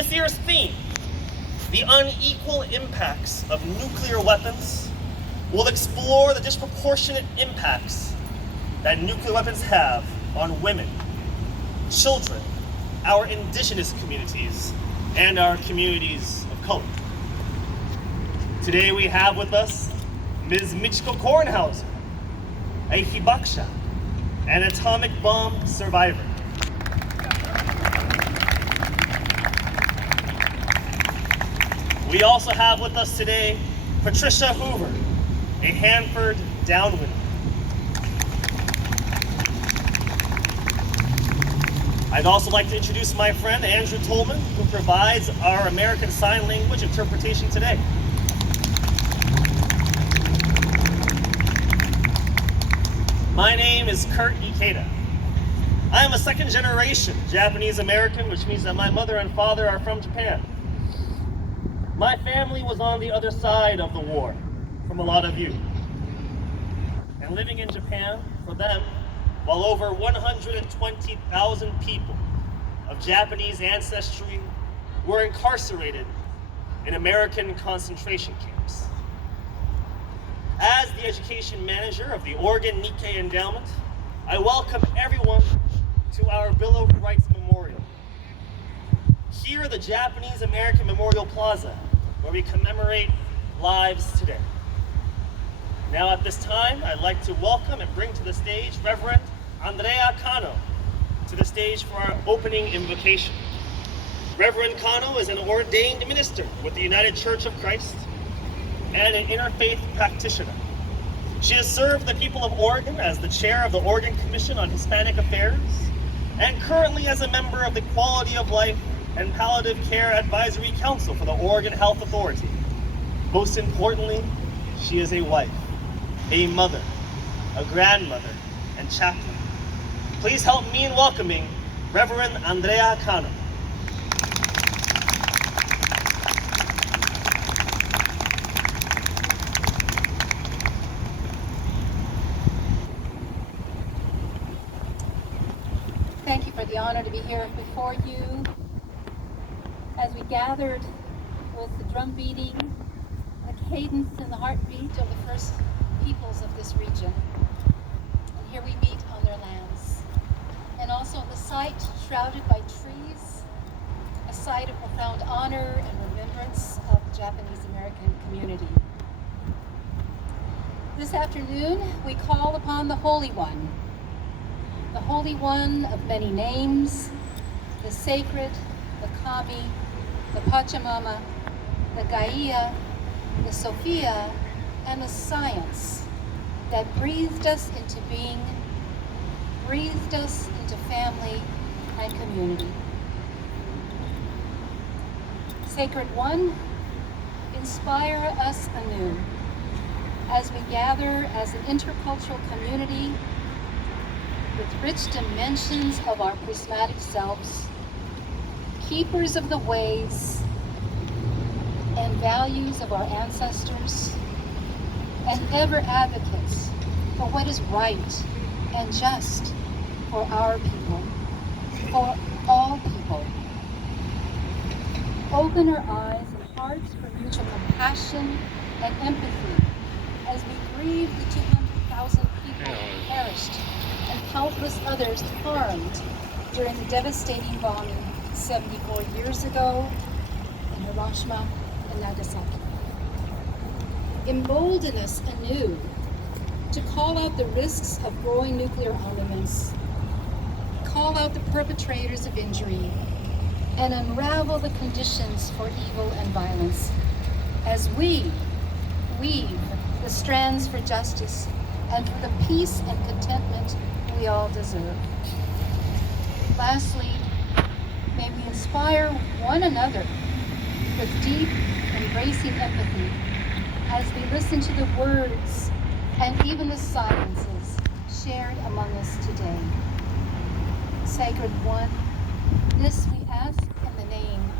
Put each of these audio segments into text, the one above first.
This year's theme, the unequal impacts of nuclear weapons, will explore the disproportionate impacts that nuclear weapons have on women, children, our indigenous communities, and our communities of color. Today we have with us Ms. Michiko Kornhauser, a hibakusha, an atomic bomb survivor. We also have with us today Patricia Hoover, a Hanford downwinder. I'd also like to introduce my friend Andrew Tolman, who provides our American Sign Language interpretation today. My name is Kurt Ikeda. I am a second generation Japanese American, which means that my mother and father are from Japan. My family was on the other side of the war from a lot of you. And living in Japan, for them, while over 120,000 people of Japanese ancestry were incarcerated in American concentration camps. As the education manager of the Oregon Nikkei Endowment, I welcome everyone to our Bill of Rights Memorial. Here at the Japanese American Memorial Plaza, where we commemorate lives today. Now at this time, I'd like to welcome and bring to the stage Reverend Andrea Cano to the stage for our opening invocation. Reverend Cano is an ordained minister with the United Church of Christ and an interfaith practitioner. She has served the people of Oregon as the chair of the Oregon Commission on Hispanic Affairs and currently as a member of the Quality of Life and Palliative Care Advisory Council for the Oregon Health Authority. Most importantly, she is a wife, a mother, a grandmother, and chaplain. Please help me in welcoming Reverend Andrea Cano. Thank you for the honor to be here before you. As we gathered with the drum beating, a cadence and the heartbeat of the first peoples of this region. And here we meet on their lands. And also on the site shrouded by trees, a site of profound honor and remembrance of the Japanese American community. This afternoon, we call upon the Holy One of many names, the sacred, the Kami, the Pachamama, the Gaia, the Sophia, and the science that breathed us into being, breathed us into family and community. Sacred One, inspire us anew as we gather as an intercultural community with rich dimensions of our prismatic selves, keepers of the ways and values of our ancestors, and ever advocates for what is right and just for our people, for all people. Open our eyes and hearts for mutual compassion and empathy as we grieve the 200,000 people who perished and countless others harmed during the devastating bombing 74 years ago in Hiroshima and Nagasaki. Embolden us anew to call out the risks of growing nuclear armaments, call out the perpetrators of injury, and unravel the conditions for evil and violence as we weave the strands for justice and for the peace and contentment we all deserve. Lastly, may we inspire one another with deep, embracing empathy as we listen to the words and even the silences shared among us today. Sacred One, this we ask in the name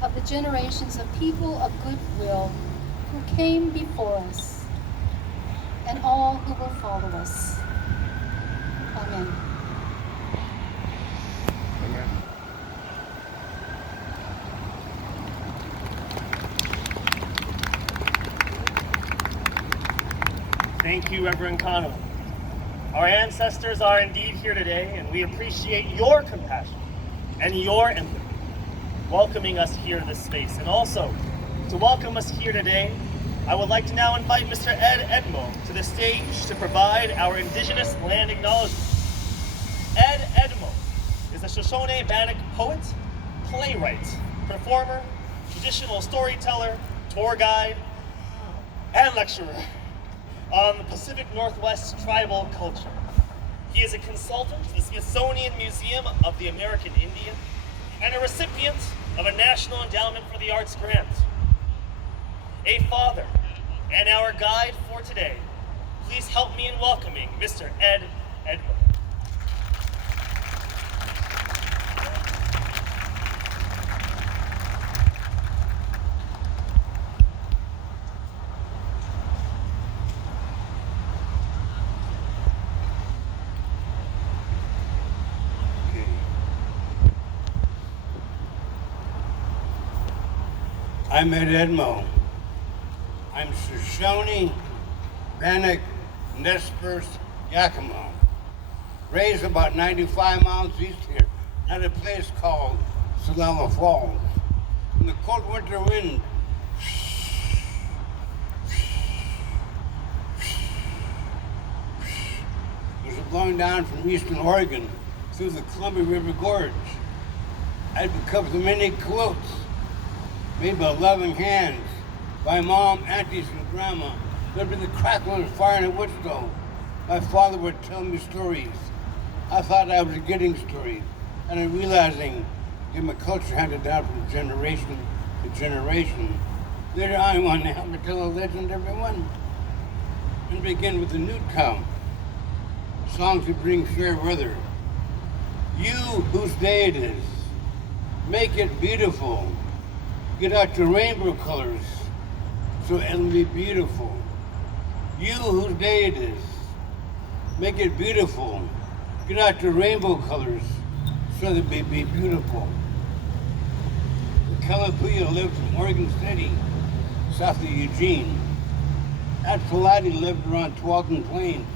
of the generations of people of goodwill who came before us and all who will follow us. Amen. Amen. Thank you, Reverend Cano. Our ancestors are indeed here today, and we appreciate your compassion and your empathy, welcoming us here in this space. And also, to welcome us here today, I would like to now invite Mr. Edmo to the stage to provide our Indigenous land acknowledgement. Edmo is a Shoshone Bannock poet, playwright, performer, traditional storyteller, tour guide, and lecturer on the Pacific Northwest tribal culture. He is a consultant to the Smithsonian Museum of the American Indian and a recipient of a National Endowment for the Arts grant. A father and our guide for today, please help me in welcoming Mr. Edmo. I'm Ed Edmo. I'm Shoshone, Bannock, Nez Perce, Yakima. Raised about 95 miles east here at a place called Solella Falls. In the cold winter wind was blowing down from eastern Oregon through the Columbia River Gorge. I'd become the many quilts made by loving hands, by mom, aunties, and grandma. There'd be the crackling of fire in a wood stove. My father would tell me stories. I thought I was getting stories, and I'm realizing that my culture handed down from generation to generation. Later on, I want to help me tell a legend, everyone, and begin with the nude cow. Songs that bring fair weather. You whose day it is, make it beautiful. Get out your rainbow colors so it'll be beautiful. You whose day it is, make it beautiful. Get out your rainbow colors so it'll be beautiful. The Kalapuya lived in Oregon City, south of Eugene. At Palliative lived around Tualatin Plains.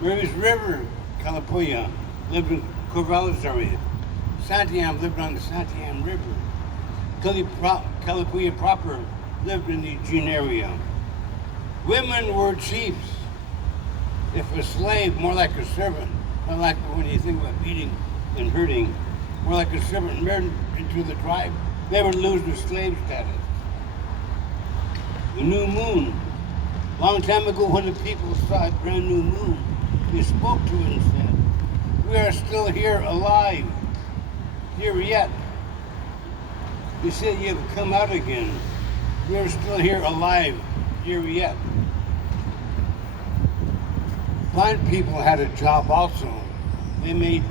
Mary's River, Kalapuya, lived in Corvallis area. Santiam lived on the Santiam River. Kalapuya proper lived in the Eugene area. Women were chiefs. If a slave, more like a servant, not like when you think about beating and hurting, more like a servant married into the tribe, they would lose their slave status. The new moon. Long time ago when the people saw a brand new moon, they spoke to it and said, we are still here alive, here yet. You said you have come out again. We're still here alive, here yet. Blind people had a job also. They made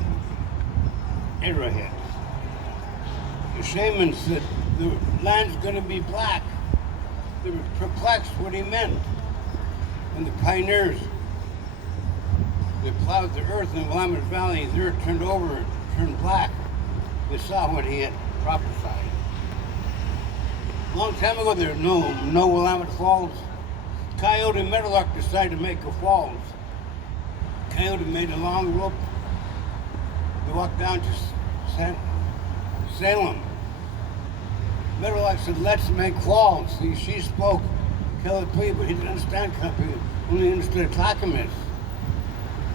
arrowheads. The shaman said the land's gonna be black. They were perplexed what he meant. And the pioneers, they plowed the earth in Willamette Valley, the earth turned over, turned black. They saw what he had prophesied. A long time ago, there were no Willamette Falls. Coyote Meadowlark decided to make a falls. Coyote made a long rope. They walked down to Salem. Meadowlark said, let's make falls. She spoke Kalapuya, but he didn't understand Kalapuya. Only understood Clackamas.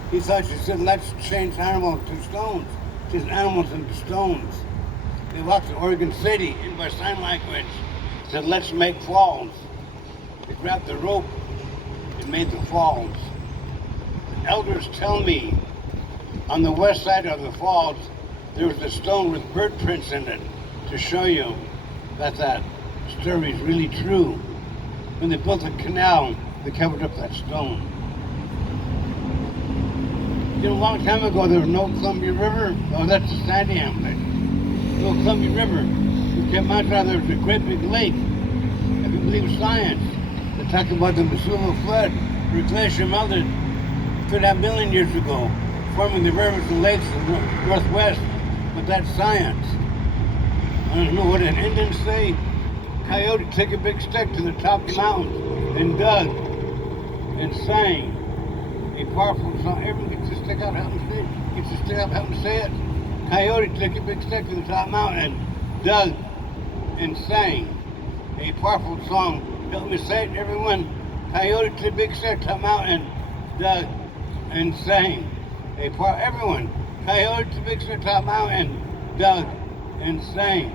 He thought she said, let's change animals to stones. She said, animals into stones. They walked to Oregon City in by sign language. Said, let's make falls. They grabbed the rope and made the falls. The elders tell me on the west side of the falls, there was a stone with bird prints in it to show you that story is really true. When they built the canal, they covered up that stone. You know, a long time ago, there was no Columbia River. Oh, that's the Santiam thing. No Columbia River. You came out there was a great big lake. If you believe science, they talk about the Missoula flood, where a glacier melted 3.5 million years ago, forming the rivers and lakes in the northwest. But that's science. I don't know what an Indian say. Coyote took a big stick to the top of the mountain and dug. and sang a powerful song. Everyone gets to stick out, help them say it. Gets to stick up, help them say it. Coyote took a big stick to the top mountain, dug and sang a powerful song. Help me say it, everyone. Coyote took a big stick to the mountain, dug and sang a everyone. Coyote took a big stick to the mountain, dug and sang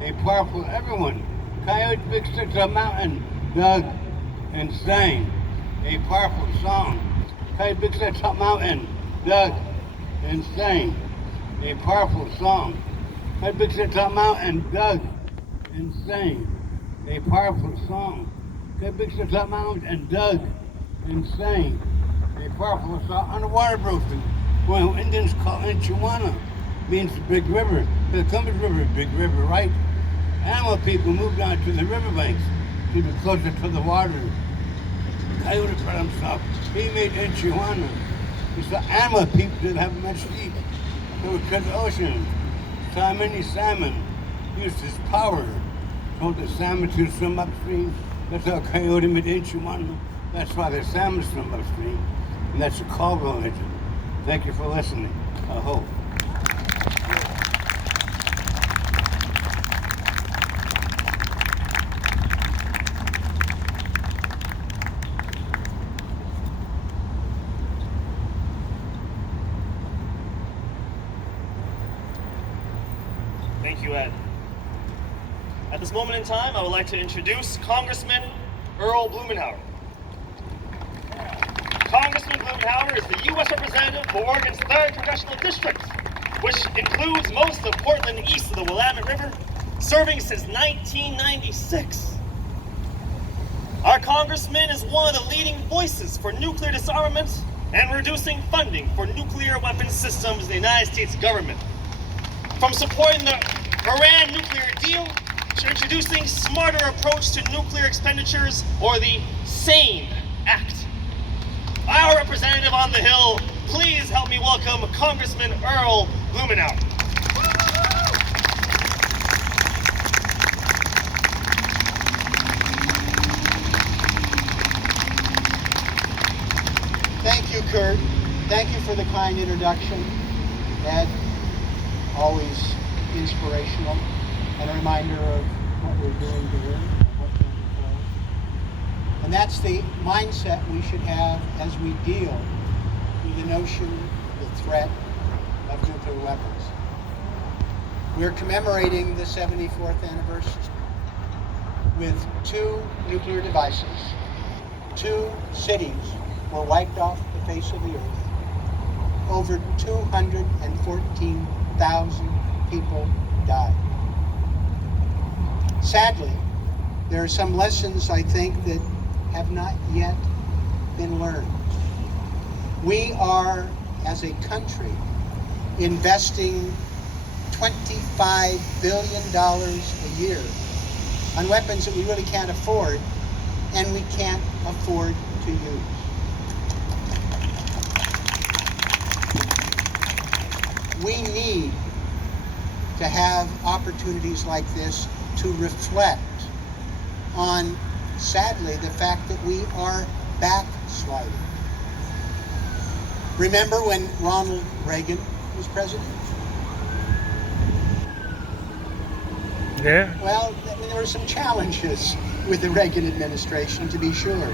a powerful everyone. Coyote big stick to the mountain, dug and sang a powerful song. Coyote big stick to the mountain, dug and sang a powerful song. Coyote big stick to the mountain, dug and sang a powerful song. Coyote big stick to the mountain and dug and sang a powerful song. Underwater broken, well, Indians call it Chihuahua, means big river. The Columbus River, big river, right? Animal people moved on to the riverbanks to be closer to the water. Coyote for himself. He made Chihuahua. He saw animal people didn't have much to eat. They were cut the ocean. Saw many salmon. He used his power. Told the salmon to swim upstream. That's how Coyote made Chihuahua. That's why the salmon swim upstream. And that's a Caldwell legend. Thank you for listening. I hope. Thank you, Ed. At this moment in time, I would like to introduce Congressman Earl Blumenauer. Congressman Blumenauer is the U.S. Representative for Oregon's 3rd Congressional District, which includes most of Portland east of the Willamette River, serving since 1996. Our Congressman is one of the leading voices for nuclear disarmament and reducing funding for nuclear weapons systems in the United States government. From supporting the Iran nuclear deal to introducing smarter approach to nuclear expenditures or the SANE Act. Our representative on the Hill, please help me welcome Congressman Earl Blumenauer. Thank you, Kurt. Thank you for the kind introduction. Ed, always inspirational and a reminder of what we're doing here and what comes before. And that's the mindset we should have as we deal with the notion, the threat of nuclear weapons. We're commemorating the 74th anniversary with 2 nuclear devices. 2 cities were wiped off the face of the earth. Over 214,000 people died. Sadly, there are some lessons, I think, that have not yet been learned. We are, as a country, investing $25 billion a year on weapons that we really can't afford, and we can't afford to use. We need to have opportunities like this to reflect on, sadly, the fact that we are backsliding. Remember when Ronald Reagan was president? Yeah. Well, there were some challenges with the Reagan administration, to be sure.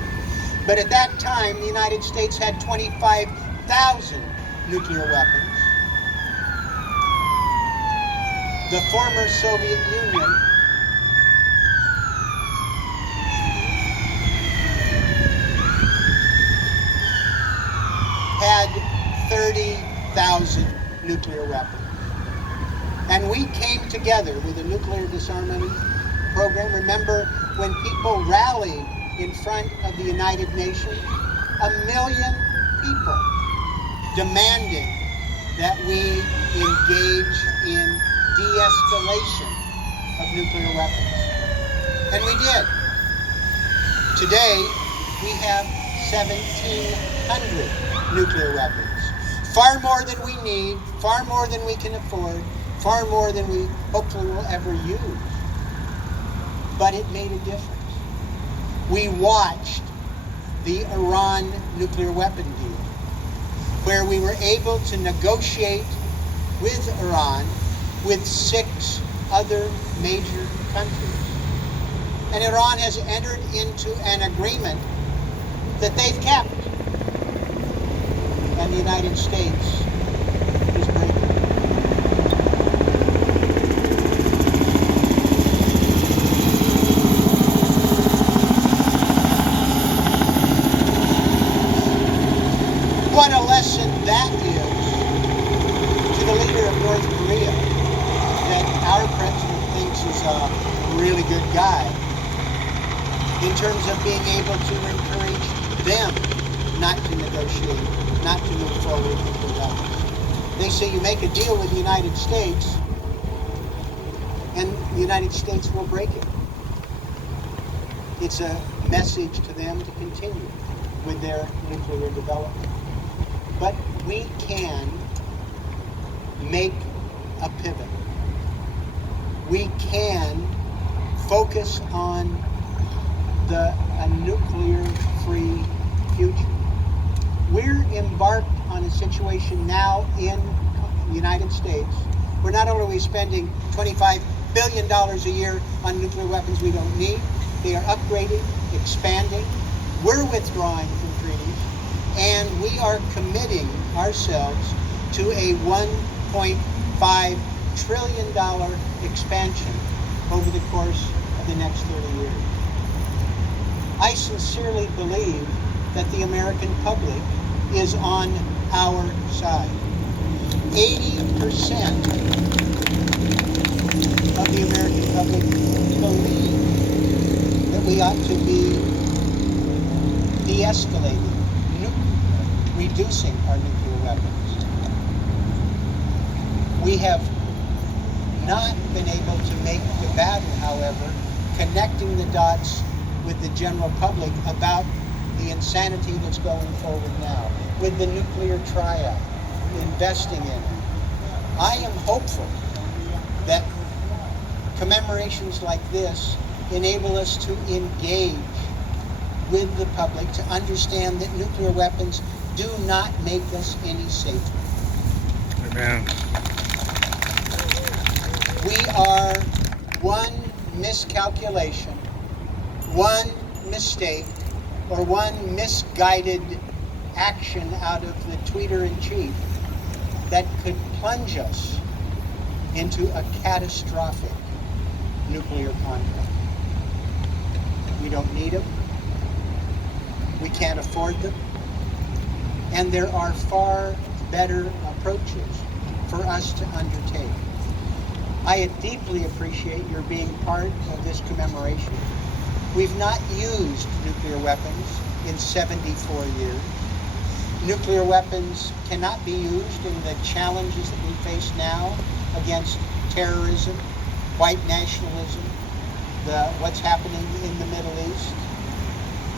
But at that time, the United States had 25,000 nuclear weapons. The former Soviet Union had 30,000 nuclear weapons. And we came together with a nuclear disarmament program. Remember when people rallied in front of the United Nations? 1 million people demanding that we engage in de-escalation of nuclear weapons. And we did. Today, we have 1,700 nuclear weapons. Far more than we need, far more than we can afford, far more than we hopefully will ever use. But it made a difference. We watched the Iran nuclear weapon deal, where we were able to negotiate with Iran with 6 other major countries. And Iran has entered into an agreement that they've kept. And the United States is breaking. What a lesson that is to the leader of North Korea, that our president thinks is a really good guy, in terms of being able to encourage them not to negotiate, not to move forward with the weapons. They say you make a deal with the United States, and the United States will break it. It's a message to them to continue with their nuclear development. But we can make a pivot. We can focus on a nuclear-free future. We're embarked on a situation now in the United States where not only are we spending $25 billion a year on nuclear weapons we don't need, they are upgrading, expanding. We're withdrawing from treaties, and we are committing ourselves to a $1.5 trillion expansion over the course of the next 30 years. I sincerely believe that the American public is on our side. 80% of the American public believe that we ought to be de-escalating, reducing our nuclear weapons. We have not been able to make the battle, however, connecting the dots with the general public about the insanity that's going forward now, with the nuclear triad, investing in it. I am hopeful that commemorations like this enable us to engage with the public to understand that nuclear weapons do not make us any safer. Amen. We are one miscalculation, one mistake, or one misguided action out of the tweeter-in-chief that could plunge us into a catastrophic nuclear conflict. We don't need them. We can't afford them. And there are far better approaches for us to undertake. I deeply appreciate your being part of this commemoration. We've not used nuclear weapons in 74 years. Nuclear weapons cannot be used in the challenges that we face now against terrorism, white nationalism, what's happening in the Middle East.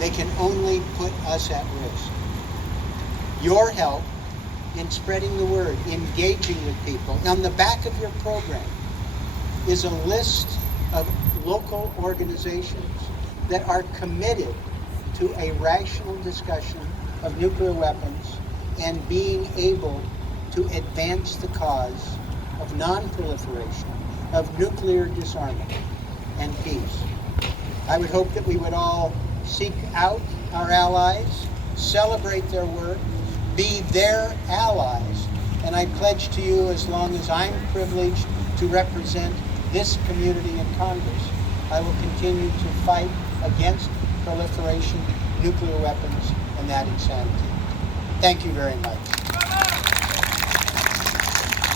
They can only put us at risk. Your help in spreading the word, engaging with people. On the back of your program is a list of local organizations that are committed to a rational discussion of nuclear weapons and being able to advance the cause of non-proliferation, of nuclear disarmament and peace. I would hope that we would all seek out our allies, celebrate their work, be their allies, and I pledge to you, as long as I'm privileged to represent this community in Congress, I will continue to fight against proliferation, nuclear weapons, and that insanity. Thank you very much.